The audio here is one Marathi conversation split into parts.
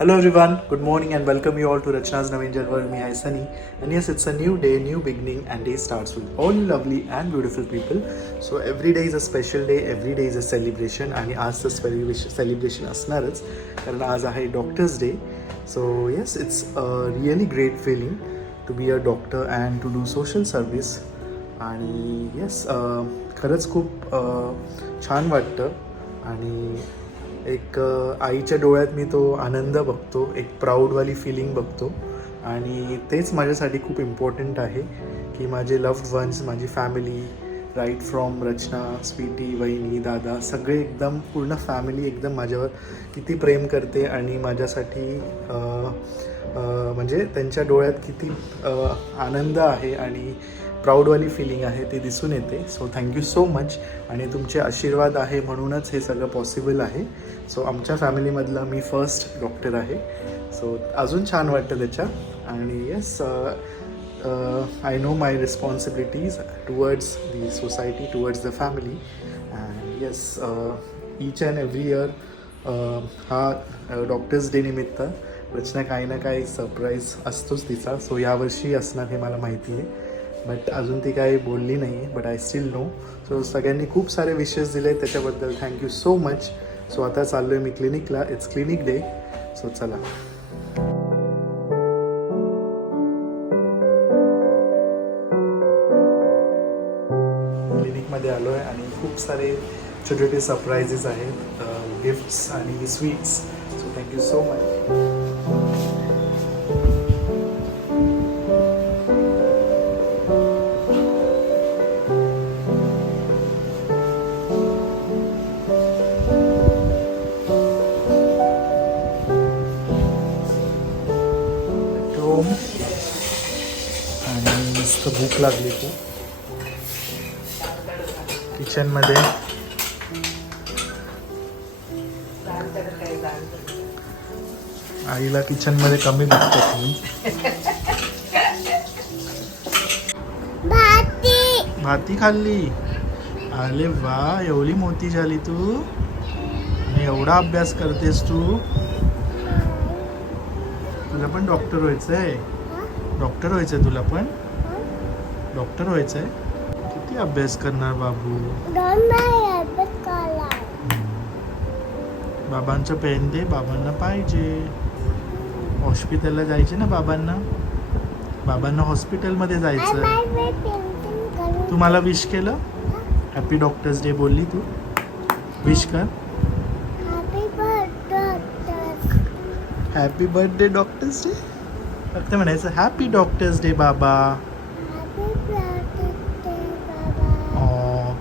Hello everyone, good morning and welcome you all to Rachna's Naveen World. Me, hi Sunny. And yes, it's a new day, new beginning, and day starts with all you lovely and beautiful people. So every day is a special day, every day is a celebration. आणि आज तर सेलिब्रेशन असणारच कारण आज आहे doctors day. So yes, it's a really great feeling to be a doctor and to do social service. आणि येस, खरंच खूप छान वाटतं. आणि एक आईच्या डोळ्यात मी तो आनंद बघतो, एक प्राऊडवाली फिलिंग बघतो. आणि तेच माझ्यासाठी खूप इम्पॉर्टंट आहे की माझे लव्ड वन्स, माझी फॅमिली, राईट फ्रॉम रचना, स्वीटी, वहिनी, दादा, सगळे एकदम पूर्ण फॅमिली एकदम माझ्यावर किती प्रेम करते आणि माझ्यासाठी म्हणजे त्यांच्या डोळ्यात किती आनंद आहे आणि प्राऊडवाली फिलिंग आहे ते दिसून येते. So thank you so much. आणि तुमचे आशीर्वाद आहे म्हणूनच हे सगळं पॉसिबल आहे. सो आमच्या फॅमिलीमधला मी फर्स्ट डॉक्टर आहे. सो अजून छान वाटतं त्याच्यात. आणि yes, I know my responsibilities towards the society, towards the family. And yes, each and every year हा डॉक्टर्स डे निमित्त रचना काही ना काही सरप्राईज असतोच तिचा. सो यावर्षी असणार हे मला माहिती आहे, बट अजून ती काही बोलली नाही आहे. But I still know. So सगळ्यांनी खूप सारे विशेस दिले त्याच्याबद्दल थँक्यू सो मच. सो आता चाललो आहे मी क्लिनिकला. It's clinic day. सो चला. क्लिनिकमध्ये आलो आहे आणि खूप सारे छोटे छोटे सरप्राईजेस आहेत, गिफ्ट्स आणि sweets. So thank you so much. आणि मस्त भूक लागली खूप. किचनमध्ये आईला किचनमध्ये कमी बघतात मी. भाती खाल्ली. अरे वा, एवढी मोठी झाली तू आणि एवढा अभ्यास करतेस तू. तुला पण डॉक्टर व्हायचंय. डॉक्टर व्हायचंय तुला पण. डॉक्टर व्हायचंय. किती अभ्यास करणार बाबू. बाबांचं पेन दे, बाबांना पाहिजे. हॉस्पिटलला जायचे ना बाबांना. बाबांना हॉस्पिटलमध्ये जायचं. तू मला विश केलं. हॅपी डॉक्टर्स डे बोलली तू. विश कर. Happy birthday doctors day. फक्त म्हणायचं हॅपी डॉक्टर्स डे बाबा.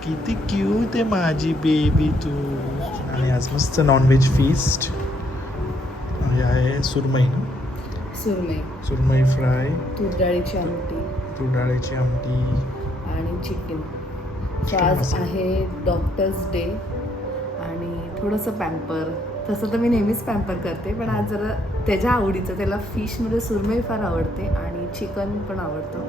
किती क्यूट आहे माझी बेबी तू. आणि आज मस्त नॉनव्हेज फीस्ट आहे. सुरमई ना. सुरमई फ्राय, तूर डाळीची आमटी आणि चिकन. आज आहे डॉक्टर्स डे आणि थोडंसं पॅम्पर. तसं तर मी नेहमीच पॅम्पर करते, पण आज जरा त्याच्या आवडीचं. त्याला फिशमध्ये सुरमई फार आवडते आणि चिकन पण आवडतं,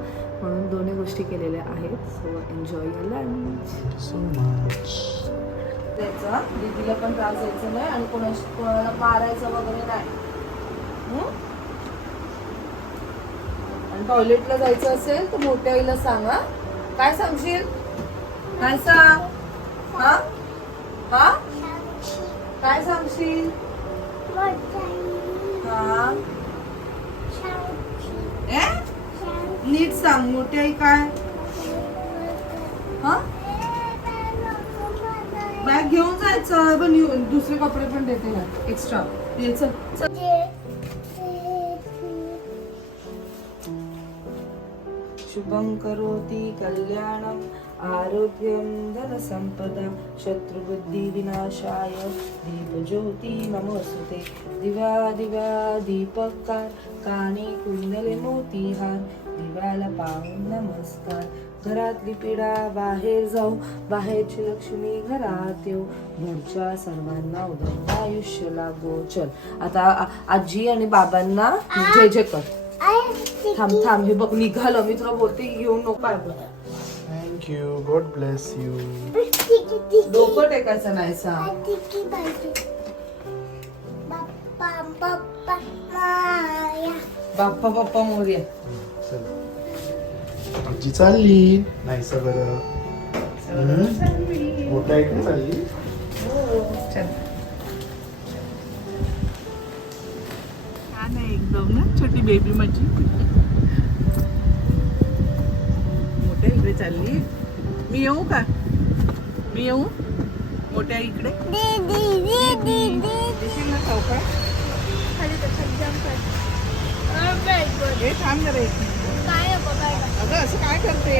म्हणून दोन्ही गोष्टी केलेल्या आहेत. So enjoy your lunch. So much. द्यायचा दीदीला पण त्रास द्यायचा नाही आणि कोणाला मारायचं वगैरे नाही. आणि टॉयलेटला जायचं असेल तर मोठ्या आईला सांगा. काय सांगशील? काय सांग. हा हा काय सांगशील? हा नीट सांग. मोठी आई काय. हा बॅग घेऊन जायचं. पण दुसरे कपडे पण देते एक्स्ट्रा. शुभं करोति कल्याणं आरोग्यं धनसंपदा शत्रुबुद्धि विनाशाय दीपज्योती नमोस्तुते. दिव्या दिव्या दीपकार कानी कुंडले मोतीहार दिव्याला पाहून नमस्कार. घरातली पिढा बाहेर जाऊ, बाहेरची लक्ष्मी घरात येऊ, घरच्या सर्वांना उदंड आयुष्य लागो. चल आता आजी आणि बाबांना जे जे कर. थांब थांब, हे बघ निघालं. मी तुला बोलते येऊ नको. थँक्यू. God bless you. डोकं टेकायचं नाही सांग. बाप्पा बाप्पा मोरया. चल आजी चालली नाही सर बरं. मोठ्या इकडे चालली. चल. छान आहे एकदम ना छोटी बेबी माझी. मोठ्या इकडे चालली. मी येऊ का? मी येऊ मोठ्या इकडे. येशील ना सावकाश? हे थांब जरा एक मिनिट. अगं असं काय करते?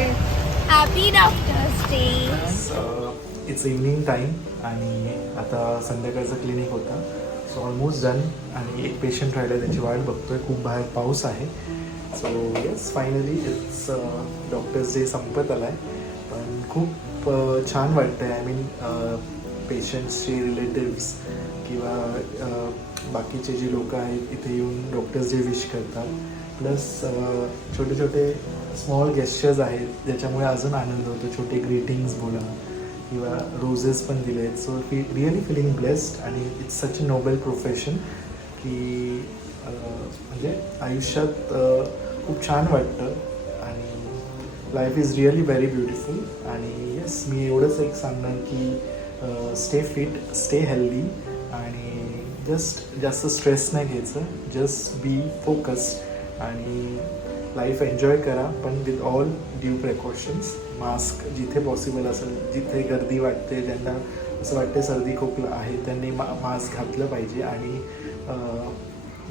Happy doctors day. It's evening time आणि आता संध्याकाळचं क्लिनिक होता. सो ऑलमोस्ट डन आणि एक पेशंट राहिला त्याची वाट बघतोय. खूप बाहेर पाऊस आहे. So yes finally it's doctors day संपत आला आहे. पण खूप छान वाटतं आहे. आय मीन पेशंट्सचे रिलेटिव्स किंवा बाकीचे जे लोक आहेत इथे येऊन डॉक्टर्स डे विश करतात. प्लस छोटे छोटे स्मॉल गेस्चर्स आहेत ज्याच्यामुळे अजून आनंद होतो. छोटे ग्रीटिंग्स बोला किंवा रोजेस पण दिले आहेत. सो रिअली फिलिंग ब्लेस्ड आणि it's such a noble profession की म्हणजे आयुष्यात खूप छान वाटतं आणि life is really very beautiful. आणि येस मी एवढंच एक सांगणार की स्टे फिट, स्टे हेल्दी आणि जास्त स्ट्रेस नाही घ्यायचं. जस्ट बी फोकस्ड आणि लाईफ एन्जॉय करा पण with all due precautions. Mask जिथे पॉसिबल असेल, जिथे गर्दी वाटते, ज्यांना असं वाटते सर्दी खोकला आहे त्यांनी मास्क घातलं पाहिजे. आणि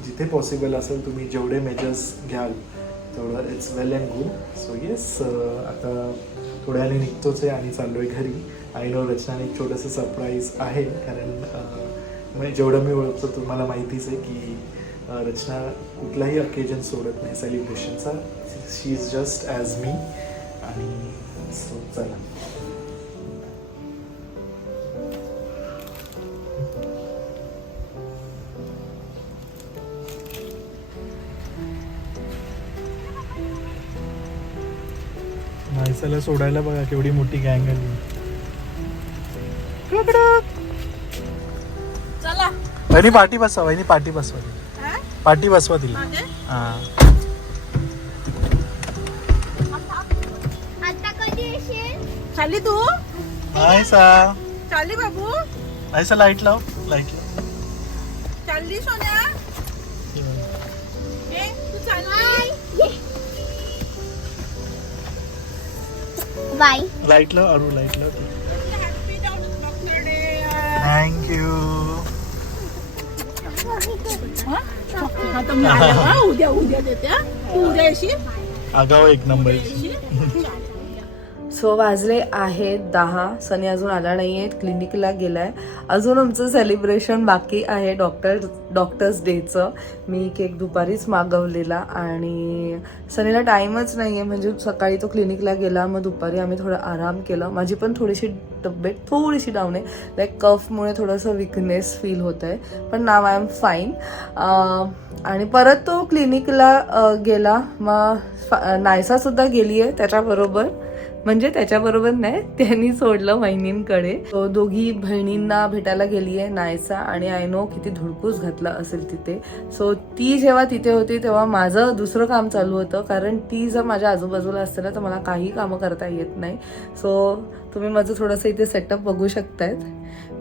जिथे पॉसिबल असेल तुम्ही जेवढे मेजर्स घ्याल तेवढं it's well and good. So yes आता थोड्याने निघतोच आहे आणि चाललो आहे घरी. आय नो रचनाने एक छोटंसं सरप्राईज आहे कारण म्हणजे जेवढं मी ओळखतो तुम्हाला माहितीच आहे की रचना कुठलाही अकेजन सोडत नाही सेलिब्रेशनचा. शी इज जस्ट ॲज मी. आणि सो चला माणसाला सोडायला बघा केवढी मोठी गँग आली. चला वहिनी पाठी बसवा, वहिनी पाठी बसवा, पाठी बसवा तिला. हां आता कधी येशील? चालली तू? हाय सा. चालली बाबू? ऐसा लाईट लाव, लाईट लाव. चालली सोन्या? ए तू चालली? बाय. लाईट लाव अरू, लाईट लाव. Happy doctor day. थँक्यू. हा तर मी आल्या हा, उद्या देते हा. तू उद्या येशील? आगाव एक नंबर. सो वाजले आहेत 10. सनी अजून आला नाही आहे, क्लिनिकला गेला आहे. अजून आमचं सेलिब्रेशन बाकी आहे डॉक्टर्स डेचं. मी केक दुपारीच मागवलेला आणि सनीला टाईमच नाही आहे. म्हणजे सकाळी तो क्लिनिकला गेला, मग दुपारी आम्ही थोडं आराम केलं. माझी पण थोडीशी तब्येत थोडीशी डाऊन आहे. लाईक कफमुळे थोडंसं विकनेस फील होत आहे. पण नाव आय एम फाईन. आणि परत तो क्लिनिकला गेला. मग नायसासुद्धा गेली आहे त्याच्याबरोबर. म्हणजे त्याच्याबरोबर नाही, त्यांनी सोडलं वहिनींकडे. तो दोघी बहिणींना भेटायला गेली आहे नायसा. आणि आय नो किती धुडकूस घातला असेल तिथे. सो ती जेव्हा तिथे होती तेव्हा माझं दुसरं काम चालू होतं. कारण ती जर माझ्या आजूबाजूला असते ना तर मला काही कामं करता येत नाही. सो तुम्ही माझं थोडंसं इथे सेटअप बघू शकतायत.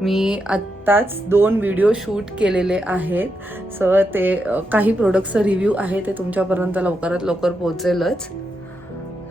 मी आत्ताच 2 व्हिडिओ शूट केलेले आहेत. सो ते काही प्रोडक्टचं रिव्ह्यू आहे ते तुमच्यापर्यंत लवकरात लवकर पोहोचेलच.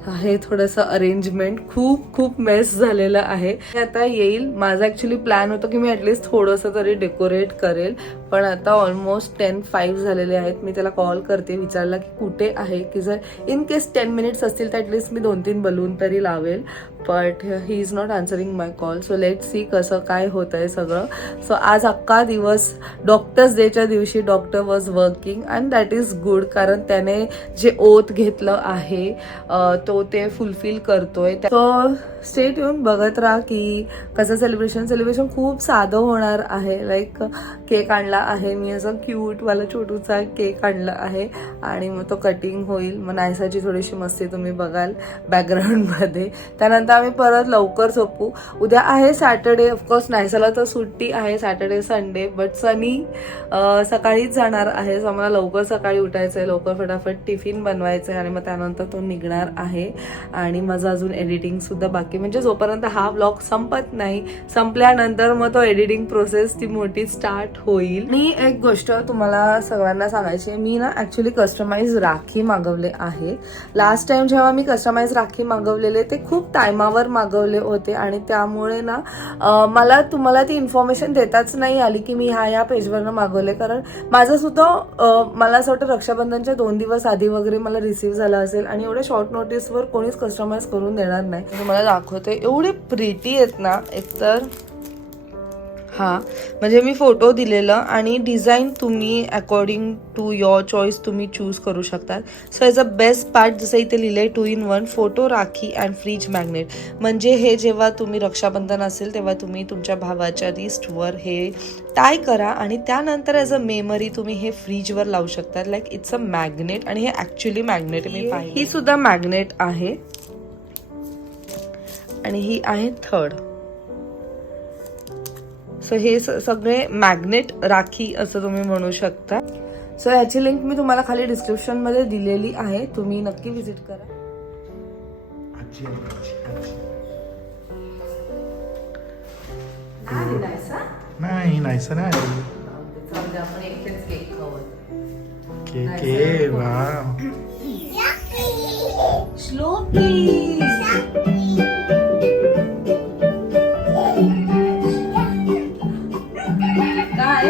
आहे थोडंसं अरेंजमेंट खूप मेस झालेलं आहे. हे आता येईल. माझा ॲक्च्युली प्लॅन होतं की मी ॲटलिस्ट थोडंसं तरी डेकोरेट करेल. पण आता ऑलमोस्ट 10:05 झालेले आहेत. मी त्याला कॉल करते, विचारला की कुठे आहे, की जर इन केस 10 मिनिट्स असतील तर ॲटलिस्ट मी 2-3 बलून तरी लावेल. But he is not answering my call. So let see कसं काय होत आहे सगळं. सो आज अख्खा दिवस डॉक्टर्स डेच्या दिवशी doctor was working and that is good. कारण त्याने जे ओथ घेतलं आहे तो ते फुलफिल करतोय. सो स्टे ट्यून, बघत राहा की कसं सेलिब्रेशन खूप साधं होणार आहे. लाईक केक आणला आहे मी, असं क्यूटवाला छोटूचा केक आणला आहे आणि मग तो कटिंग होईल. मग नायसाची थोडीशी मस्ती तुम्ही बघाल बॅकग्राऊंडमध्ये. त्यानंतर आम्ही परत लवकर झोपू. उद्या आहे सॅटर्डे, ऑफकोर्स नायसाला तर सुट्टी आहे सॅटर्डे संडे, बट सनी सकाळीच जाणार आहे. सो आम्हाला लवकर सकाळी उठायचं आहे, लवकर फटाफट टिफिन बनवायचं आहे आणि मग त्यानंतर तो निघणार आहे. आणि माझं अजून एडिटिंगसुद्धा बाकी, म्हणजे जोपर्यंत हा व्लॉग संपत नाही, संपल्यानंतर मग तो एडिटिंग प्रोसेस ती मोठी स्टार्ट होईल. मी एक गोष्ट तुम्हाला सगळ्यांना सांगायची आहे, मी ना ॲक्च्युली कस्टमाइज राखी मागवले आहे. लास्ट टाइम जेव्हा मी कस्टमाइज राखी मागवलेले ते खूप टायमावर मागवले होते आणि त्यामुळे ना मला तुम्हाला ती इन्फॉर्मेशन देताच नाही आली की मी ह्या पेजवरनं मागवले. कारण माझं सुद्धा मला असं वाटतं रक्षाबंधनच्या 2 दिवस आधी वगैरे मला रिसीव्ह झाला असेल आणि एवढ्या शॉर्ट नोटीसवर कोणीच कस्टमाइज करून देणार नाही. तुम्हाला दाखवते, एवढी प्रिटी आहेत ना. एकतर हां, म्हणजे मी फोटो दिलेलं आणि डिझाईन तुम्ही अकॉर्डिंग टू युअर चॉईस तुम्ही चूज करू शकतात. So as a best part जसं इथे लिहिलं आहे 2 in 1 photo rakhi and fridge magnet. म्हणजे हे जेव्हा तुम्ही रक्षाबंधन असेल तेव्हा तुम्ही तुमच्या भावाच्या रिस्टवर हे टाय करा आणि त्यानंतर ॲज अ मेमरी तुम्ही हे फ्रीजवर लावू शकता. लाईक इट्स अ मॅग्नेट आणि हे ॲक्च्युली मॅग्नेट मी पाहिजे. ही सुद्धा मॅग्नेट आहे आणि ही आहे थर्ड. सो हे सगळे मॅग्नेट राखी असं तुम्ही म्हणू शकता. सो ह्याची लिंक मी तुम्हाला खाली डिस्क्रिप्शन मध्ये दिलेली आहे, तुम्ही नक्की व्हिजिट करा. नाही नाहीस नाही केक. वा श्लोकी काय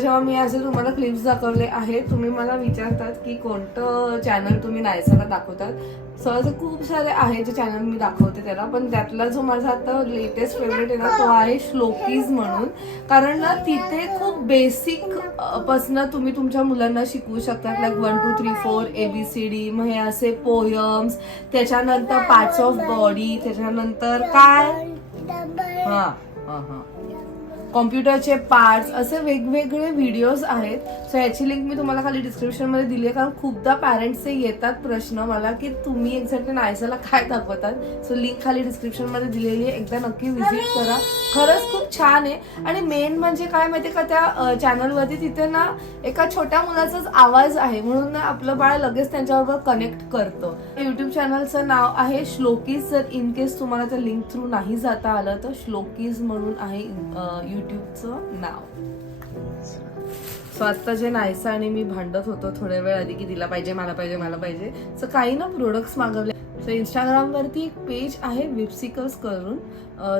जेव्हा मी असे तुम्हाला क्लिप्स दाखवले आहेत, तुम्ही मला विचारतात की कोणतं चॅनल तुम्ही नायसाला दाखवतात. सहज खूप सारे आहे जे चॅनल मी दाखवते त्याला, पण त्यातला जो माझा आता लेटेस्ट फेवरेट आहे ना तो आहे श्लोकीज म्हणून. कारण ना तिथे खूप बेसिक पासन तुम्ही तुमच्या मुलांना शिकवू शकतात. लाईक 1 2 3 4 ABCD, मग हे असे पोयम्स, त्याच्यानंतर पार्ट्स ऑफ बॉडी, त्याच्यानंतर काय हा कॉम्प्युटरचे पार्ट्स, असे वेगवेगळे व्हिडिओज आहेत. सो याची लिंक मी तुम्हाला खाली डिस्क्रिप्शनमध्ये दिली आहे. कारण खूपदा पॅरेंट्सचे येतात प्रश्न मला की तुम्ही एक्झॅक्टली नायसाला काय दाखवतात. सो लिंक खाली डिस्क्रिप्शनमध्ये दिलेली आहे, एकदा नक्की व्हिजिट करा. खरंच खूप छान आहे. आणि मेन म्हणजे काय माहिती का, त्या चॅनलवरती तिथे ना एका छोट्या मुलाचाच आवाज आहे, म्हणून ना आपलं बाळ लगेच त्यांच्याबरोबर कनेक्ट करतं. युट्यूब चॅनलचं नाव आहे श्लोकीज. जर इन केस तुम्हाला त्या लिंक थ्रू नाही जाता आलं तर श्लोकीज म्हणून आहे युट्यूबचं नाव. सो आता जे नायसा आणि मी भांडत होतो थोड्या वेळ आधी की तिला पाहिजे मला पाहिजे, सो काही ना प्रोडक्ट्स मागवले. सो इंस्टाग्रामवरती एक पेज आहे विप्सिकल्स करून,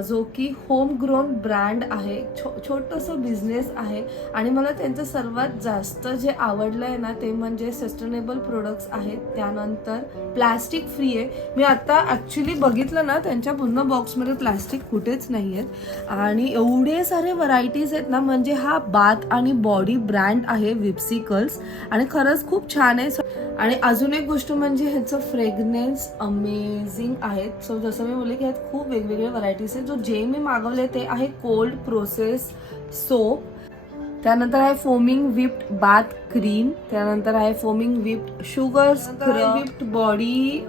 जो की होम ग्रोन ब्रँड आहे, छोटंसं बिझनेस आहे. आणि मला त्यांचं सर्वात जास्त जे आवडलं आहे ना ते म्हणजे सस्टेनेबल प्रोडक्ट्स आहेत, त्यानंतर प्लॅस्टिक फ्री आहे. मी आता ॲक्च्युली बघितलं ना त्यांच्या पूर्ण बॉक्समध्ये प्लॅस्टिक कुठेच नाही आहेत आणि एवढे सारे व्हरायटीज आहेत ना. म्हणजे हा बाथ आणि बॉडी ब्रँड आहे विप्सिकल्स आणि खरंच खूप छान आहे. आणि अजून एक गोष्ट म्हणजे ह्याचं फ्रेग्रन्स अमेझिंग आहेत. सो जसं मी बोलले की ह्यात खूप वेगवेगळे व्हरायटीज आहेत. जो जे मी मागवले ते आहे कोल्ड प्रोसेस सोप, त्यानंतर आहे फोमिंग विप्ड बाथ क्रीम, त्यानंतर आहे foaming whipped sugar whipped body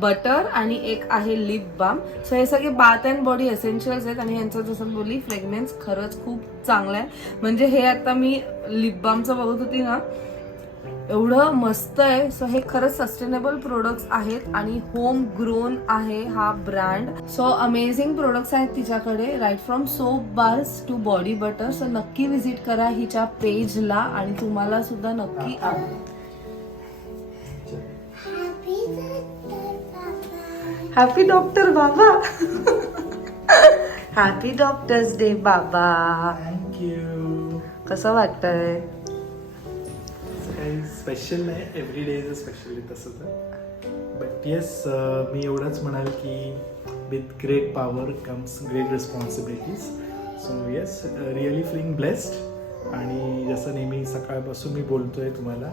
butter आणि एक आहे लिप बाम. सो हे सगळे बाथ अँड बॉडी एसेन्शियल्स आहेत आणि यांचं जसं बोलली फ्रेग्रन्स खरंच खूप चांगलं आहे. म्हणजे हे आता मी लिप बामचं बघत होती ना, एवढं मस्त आहे. सो हे खरंच सस्टेनेबल प्रोडक्ट्स आहेत आणि होम ग्रोन आहे हा ब्रँड. सो अमेझिंग प्रोडक्ट्स आहेत तिच्याकडे, right from soap bars to body butter. So नक्की व्हिजिट करा हिच्या पेजला आणि तुम्हाला सुद्धा नक्की आवडेल. हॅपी डॉक्टर बाबा. हॅपी डॉक्टर्स डे बाबा. थँक्यू. कसं वाटतंय? काही स्पेशल नाही, every day is a special day तसं तर. बट येस, मी एवढंच म्हणाल की with great power comes great responsibilities. So yes, really feeling blessed. आणि जसं नेहमी सकाळपासून मी बोलतोय तुम्हाला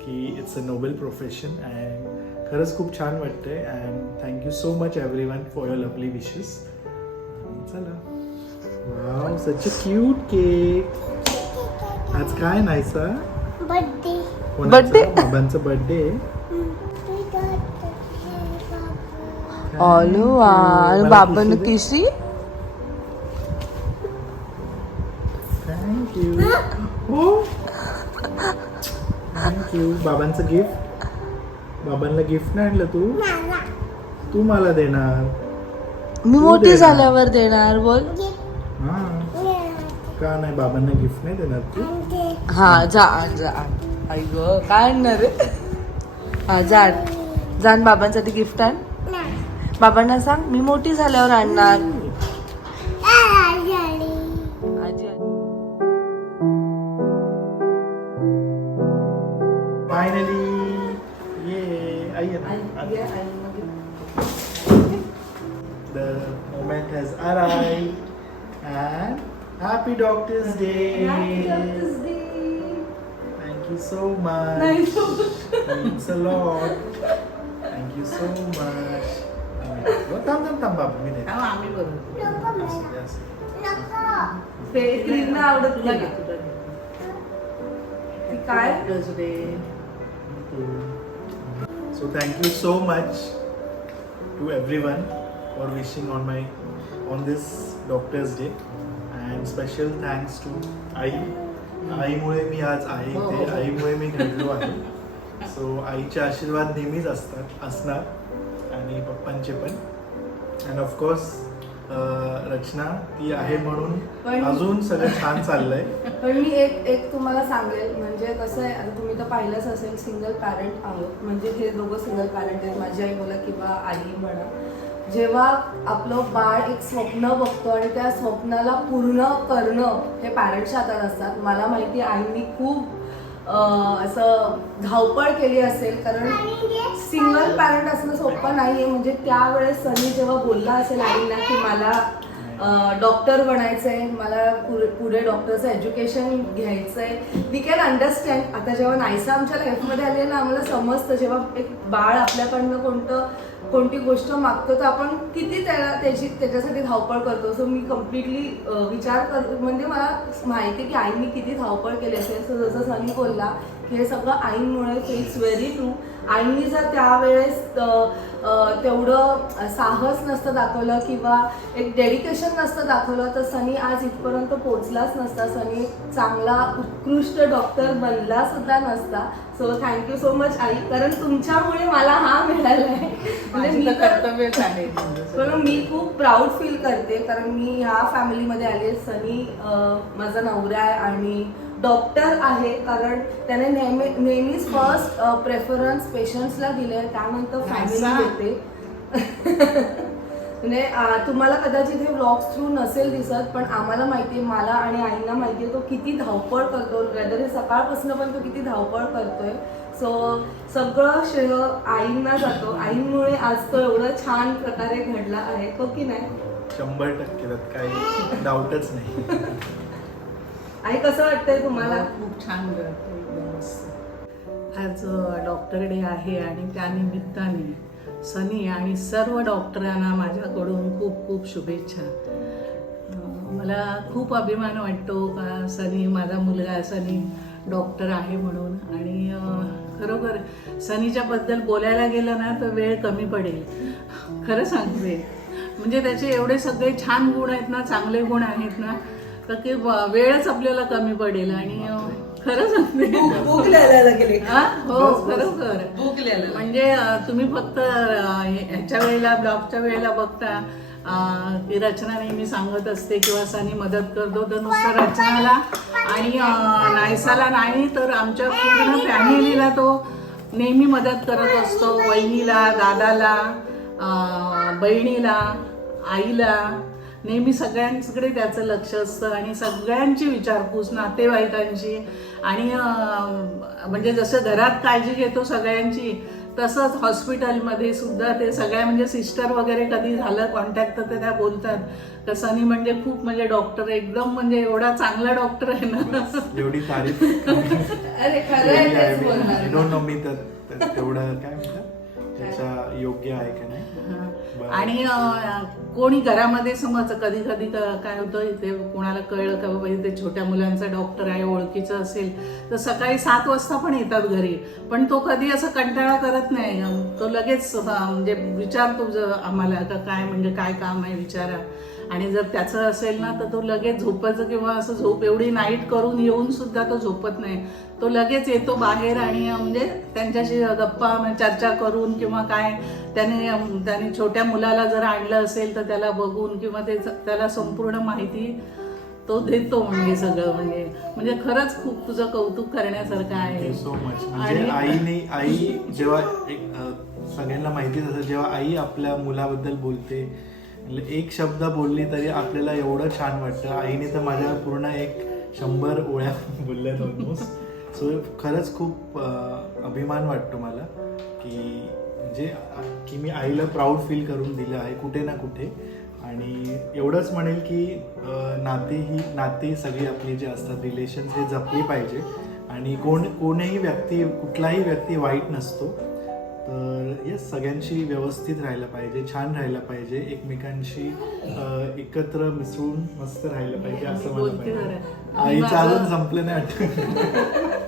की it's a Nobel profession and खरंच खूप छान वाटतंय. And thank you so much everyone for your lovely wishes. चला. Wow, such a cute cake. आज काय नाही सर? बर्थडे. Birthday? बाबांचा बर्थडे. ऑलो आणि बाबांना किशी. थँक्यू. हो, थँक्यू. बाबांचं गिफ्ट. बाबांना गिफ्ट नाही आणलं तू? तू मला देणार. मी तू मोठी देणार. झाल्यावर देणार बोल. हा, का नाही? बाबांना गिफ्ट नाही देणार तू? हा जा जा. आई ग काय आणणार रे? हा जा जाण बाबांसाठी गिफ्ट आण. बाबांना सांग मी मोठी झाल्यावर आणणार. आजी फायनली ये आई. The moment has arrived and happy Doctor's Day. Thank you so much. Means a lot. Thank you so much. थांब बाबू, मी देते. आम्ही बरोबर Yes. आवडत नाही. काय So thank you so much to everyone for wishing on this Doctor's Day, and special thanks to आई. आईमुळे मी आज आहे इथे, आईमुळे मी घडलो आहे. सो आईचे आशीर्वाद नेहमीच असणार आणि पप्पांचे पण. अँड ऑफकोर्स रचना ती आहे म्हणून अजून सगळं छान चाललंय. पण मी एक तुम्हाला सांगेल, म्हणजे कसं आहे, आता तुम्ही तर पाहिलंच असेल, सिंगल पॅरेंट आहोत. म्हणजे हे दोघं सिंगल पॅरेंट आहेत, माझी आई बोला किंवा आई म्हणा. जेव्हा आपलं बाळ एक स्वप्न बघतो आणि त्या स्वप्नाला पूर्ण करणं हे पॅरेंट्सच्या हातात असतात. मला माहिती आईंनी खूप असं धावपळ केली असेल, कारण सिंगल पॅरेंट असणं सोपं नाही आहे. म्हणजे त्यावेळेस सनी जेव्हा बोलला असेल आईंना की मला डॉक्टर बनायचं आहे, मला पुढे डॉक्टरचं एज्युकेशन घ्यायचं आहे, वी कॅन अंडरस्टँड. आता जेव्हा नायसा आमच्या लाईफमध्ये आले ना, आम्हाला समजतं जेव्हा एक बाळ आपल्याकडनं कोणती गोष्ट मागतो तर आपण किती त्याच्यासाठी धावपळ करतो. सो मी कम्प्लिटली विचार करतो, म्हणजे मला माहिती की आईंनी किती धावपळ केली असेल. सो जसं सनी बोलला की हे सगळं आईंमुळे, इट्स व्हेरी ट्रू. आईंनी जर त्यावेळेस तेवढं साहस नसतं दाखवलं किंवा एक डेडिकेशन नसतं दाखवलं तर सनी आज इथपर्यंत पोहोचलाच नसता. सनी एक चांगला उत्कृष्ट डॉक्टर बनला सुद्धा नसता. So thank you so much I, कारण तुमच्यामुळे मला हा मिळाला आहे. म्हणजे मी कर्तव्यच आहे. पण मी खूप प्राऊड फील करते, कारण मी ह्या फॅमिलीमध्ये आले. सनी माझा नवरा आहे आणि डॉक्टर आहे, कारण त्याने नेहमीच फर्स्ट प्रेफरन्स पेशंट्सला दिले, त्यानंतर फॅमिली देते. म्हणजे तुम्हाला कदाचित हे व्लॉग्स थ्रू नसेल दिसत, पण आम्हाला माहिती आहे, मला आणि आईंना माहिती आहे तो किती धावपळ करतो. वेदर हे सकाळपासून पण तो किती धावपळ करतोय. सो सगळं श्रेय आईंना जातो. आईंमुळे आज तो एवढं छान प्रकारे घडला आहे, हो की नाही? 100% त्यात काही डाऊटच नाही. आई कसं वाटतंय तुम्हाला? खूप छान वाटतं एकदम मस्त. आज डॉक्टर डे आहे आणि त्यानिमित्ताने सनी आणि सर्व डॉक्टरांना माझ्याकडून खूप खूप शुभेच्छा. मला खूप अभिमान वाटतो का सनी, माझा मुलगा सनी डॉक्टर आहे म्हणून. आणि खरोखर सनीच्या बद्दल बोलायला गेलं ना तर वेळ कमी पडेल, खरं सांगते. म्हणजे त्याचे एवढे सगळे छान गुण आहेत ना, चांगले गुण आहेत ना, तर की वेळच आपल्याला कमी पडेल. आणि खरं सांगते, भूक लिहायला गेले. हो खरोखर भूक लिहायला. म्हणजे तुम्ही फक्त ह्याच्या वेळेला, ब्लॉगच्या वेळेला बघता की रचना नेहमी सांगत असते किंवा सनी मदत करतो, तर नुसतं रचनाला आणि नायसाला नाही तर आमच्या पूर्ण फॅमिलीला तो नेहमी मदत करत असतो. वहिनीला, दादाला, बहिणीला, आईला. नेहमी सगळ्यांकडे त्याचं लक्ष असतं आणि सगळ्यांची विचारपूस, नातेवाईकांची आणि म्हणजे जसं घरात काळजी घेतो सगळ्यांची, तसंच हॉस्पिटलमध्ये सुद्धा ते सगळ्या म्हणजे सिस्टर वगैरे कधी झालं कॉन्टॅक्ट तर त्या बोलतात तर सनी म्हणजे खूप म्हणजे डॉक्टर एकदम म्हणजे एवढा चांगला डॉक्टर आहे ना. एवढी तारीफ अरे खरं आहे तेच बोलणार. डोंट नो मी तर तेवढं काय म्हणतात त्याच्या योग्य आहे का नाही. आणि कोणी घरामध्ये समज कधी कधी काय होतं इथे कोणाला कळलं का बाबा इथे छोट्या मुलांचा डॉक्टर आहे ओळखीचं असेल तर सकाळी 7 वाजता पण येतात घरी, पण तो कधी असं कंटाळा करत नाही. तो लगेच म्हणजे विचारतो आम्हाला का काय म्हणजे काय काम आहे विचारा. आणि जर त्याचं असेल ना तर तो लगेच झोपायचं किंवा असं झोप एवढी नाईट करून येऊन सुद्धा तो झोपत नाही. तो लगेच येतो बाहेर आणि म्हणजे त्यांच्याशी गप्पा चर्चा करून किंवा काय त्याने छोट्या मुलाला जर आणलं असेल तर त्याला बघून किंवा त्याला संपूर्ण माहिती तो देतो म्हणजे सगळं म्हणजे खरंच खूप तुझं कौतुक करण्यासारखं आहे. So much. म्हणजे आई जेव्हा सगळ्यांना माहितीच असेल जेव्हा आई आपल्या मुलाबद्दल बोलते एक शब्द बोलली तरी आपल्याला एवढं छान वाटतं. आईने तर माझ्या पूर्ण 100 ओळ्या बोलल्यात ऑलमोस्ट. सो खरंच खूप अभिमान वाटतो मला की मी आईला प्राऊड फील करून दिलं आहे कुठे ना कुठे. आणि एवढंच म्हणेल की नाती सगळी आपली जे असतात रिलेशन्स हे जपली पाहिजे. आणि कुठलाही व्यक्ती वाईट नसतो. तर येस सगळ्यांशी व्यवस्थित राहायला पाहिजे, छान राहायला पाहिजे, एकमेकांशी एकत्र मिसळून मस्त राहायला पाहिजे असं मला पाहिजे. आईचं अजून संपलं नाही वाटतं.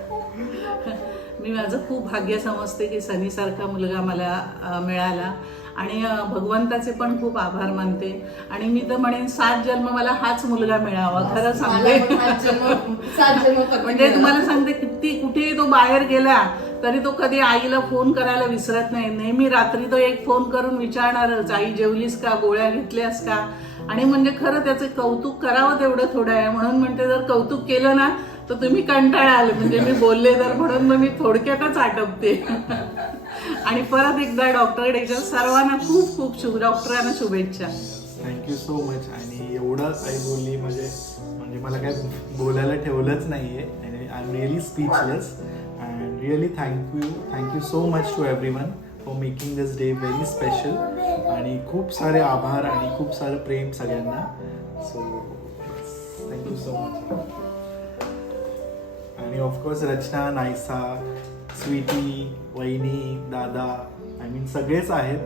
मी माझं खूप भाग्य समजते की सनीसारखा मुलगा मला मिळाला आणि भगवंताचे पण खूप आभार मानते. आणि मी तर म्हणेन 7 जन्म मला हाच मुलगा मिळावा. खरं सांगते म्हणजे तुम्हाला सांगते कुठेही तो बाहेर गेला तरी तो कधी आईला फोन करायला विसरत नाही. नेहमी रात्री तो एक फोन करून विचारणारच आई जेवलीस का, गोळ्या घेतल्यास का. आणि म्हणजे खरं त्याचं कौतुक करावं तेवढं थोडं आहे. म्हणून म्हणते जर कौतुक केलं ना तर तुम्ही कंटाळाल म्हणजे मी बोलले तर, म्हणून मग मी थोडक्यातच आटपते. आणि परत एकदा डॉक्टरकडे सर्वांना खूप खूप डॉक्टरांना शुभेच्छा. Thank you so much. आणि एवढं आई बोलली म्हणजे मला काय बोलायला ठेवलंच नाहीये. आणि I am really speechless. And really thank you so much to everyone for making this day very special. आणि खूप सारे आभार आणि खूप सारं प्रेम सगळ्यांना. So thank you so much. आणि ऑफकोर्स रचना, नायसा, स्वीटी, वहिनी, दादा, सगळेच आहेत.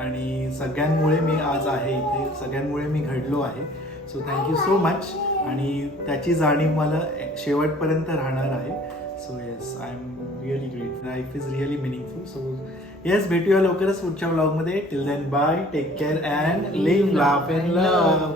आणि सगळ्यांमुळे मी आज आहे इथे, सगळ्यांमुळे मी घडलो आहे. So thank you so much. आणि त्याची जाणीव मला शेवटपर्यंत राहणार आहे. So yes I am really great. Life is really meaningful. So yes भेटूया लवकरच पुढच्या व्लॉगमध्ये. Till then bye, take care and live, laugh and love.